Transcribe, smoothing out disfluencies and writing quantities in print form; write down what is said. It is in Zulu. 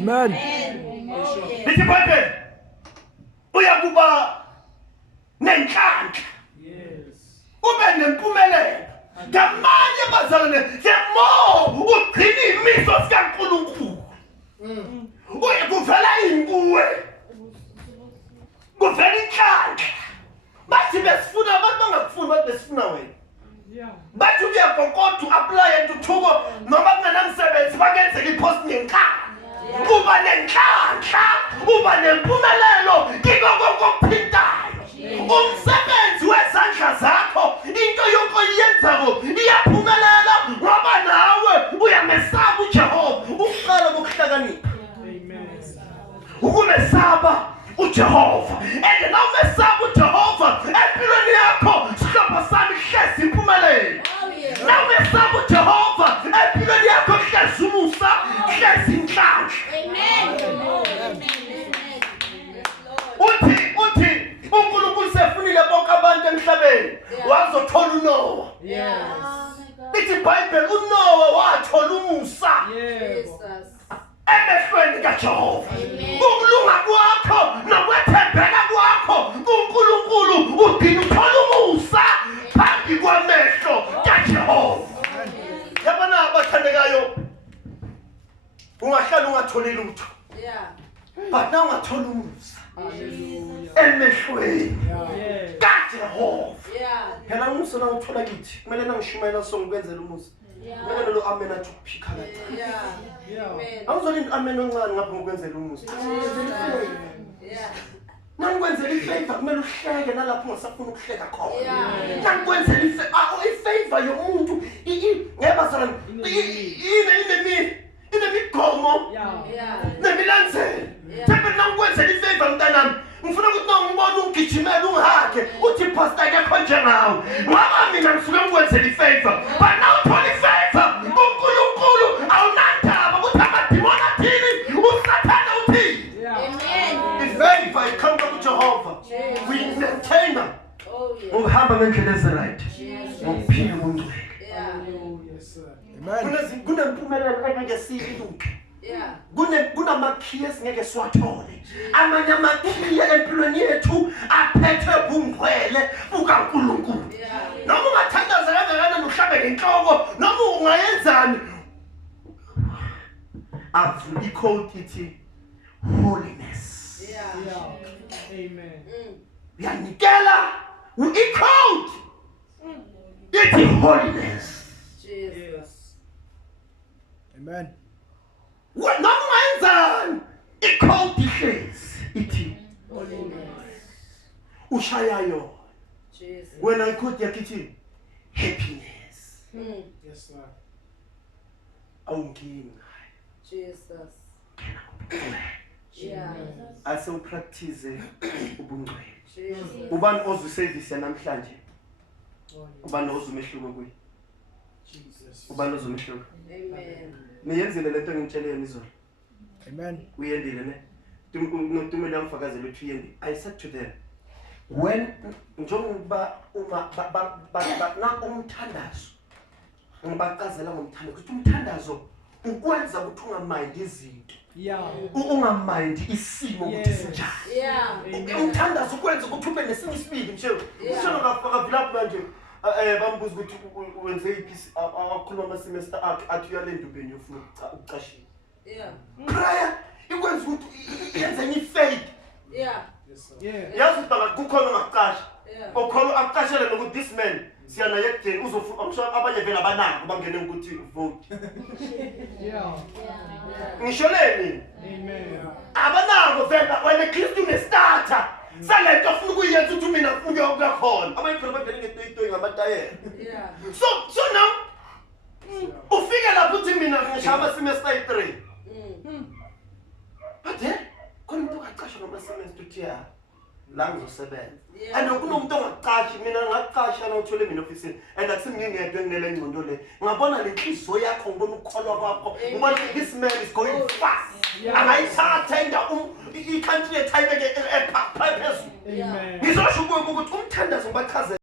Amen. Lithi Bible uyakuba nenhlanhla. Yes. Ube nempumelelo. Ngamanye bazalwane the more ugcina imiso sikaNkulunkulu. Uye kuvela imbuwe. Kuvela inhlanhla. Bathi besifuna abantu bangakufuni bathi besifuna wena. Bathi uyagokoda apply entuthuko noma kungenamsebenzi bakenzela ipost ngenkani. Uba nenhlanhla, uba nempumelelo kiko kokuphindayo. Umsebenzi wezandla zakho into yonke oyenzayo iyaphumelela ngoba nawe uyamesaba uJehova. Uqala ukuhlakanipha. Amen. Ukumesaba uJehova. And now mesaba uJehova empilweni yakho sihlopha sami hlezi impumelelo. Now mesaba uJehova empilweni yakho hlezi umusa, hlezi inhlanhla. Uthi uNkulunkulu sefunile bonke abantu emhlabeni wazothola uNoah. Lithi iBhayibheli uNoah wathola umusa emehlweni kaJehova. Ukulunga kwakho nokwethembeka kwakho kuNkulunkulu udinga uthola umusa phambi kwamehlo kaJehova. Yabona abathandekayo ungahlala ungatholi lutho. But now ungathola umusa emehlweni kaJehova. Phela umusa la uthola kithi kumele nangishumayela songikwenzela umusa. Kumele lo amen athi ukuphika kancane. Awuzolinda amen oncane ngapha ngokwenzela umusa. Nangikwenzela ifavor kumele uhleke nalapho ungasafuna ukuhleka khona. Nangikwenzela ifavor yomuntu ngebazalwane inemigomo nemilandzelo. Thembe nangikwenzela ifavor mntanami ngifuna ukuthi nongibona ungigijimela ungihage uthi pastor akekho njengawe. Ngoba mina ngisuke ngikwenzela ifavor. But now uthola ifavor uNkulunkulu awunandaba ukuthi amadimoni athini usathana uthini. Ifavor ikhamba kuJehova. We maintain her. Ngokuhamba ngendlela eziright. Ngokuphila ngongcwele. Amen. Kunempumelelo engeke siyiluke. Kunamakhiye esingeke siwathole. Amanye amakhiye empilweni yethu aphethe ubungcwele bukaNkulunkulu. Noma ungathandaza kangakanani uhlabe ngenhloko noma ungayenzani. Avula icode ithi holiness. Amen. Uyanikela icode ithi holiness. Yes. Amen. Noma ungayenzani icode ihlezi ithi ushayayo. When I could yakithi happiness. Yes, sir. Awungini. Jesus. Ase upractice ubungcwele. Jesus. Ubani ozu service namhlanje? Ubani ozu mehluko kuyi? Jesus. Ubani ozu mehluko? Amen. Niyenzile lento ngitshele nizona. Amen. Uyendile ne? Notumela umfakazelo uthi uyendile. I said to them, when njengoba na umthandazo ngibaqazela ngomthandazo ukuthi umthandazo ukwenza ukuthi ungamind izinto. Ungamind isimo ukuthi sinjani. Umthandazo ukwenza ukuthi ube nesinye isibili msho. Msho ngakavila manje bambuza ukuthi wenze iphisi akhuluma ama semester akhe athi uyalenda ubeni ufuna ukuqashisa. Prayer ikwenza ukuthi yenze enye faith. Yazi kukhona ongaqasha. Okhona aqashele nokuthi this man siyana yekudeni uzofuna umshwa abanye vela banako bangene ukuthi vote. Ngisholeni. Amen. Abanako vela wena Kristu nestarter. Salento ufuna ukuyenza ukuthi mina ufuna ukuya khona. Abayiphela bangene ngetoyitoyi ngamatayela. So now ufike lapho uthi mina ngishaya semester 3. But khona umuntu ongaqasha ngama semester 2 ya la ngizosebenza. And kunomuntu ongaqashi mina ngaqasha na uthole mina office and akusimngingedwe nginele ingcondo le. Ngabona lenhliziyo yakho ngibona ukukholwa kwakho. Ngibona this man is going fast. Angayithatha i-country ethayibe phezulu. Amen. Ngizosho ukuthi umthandazo ngibachazela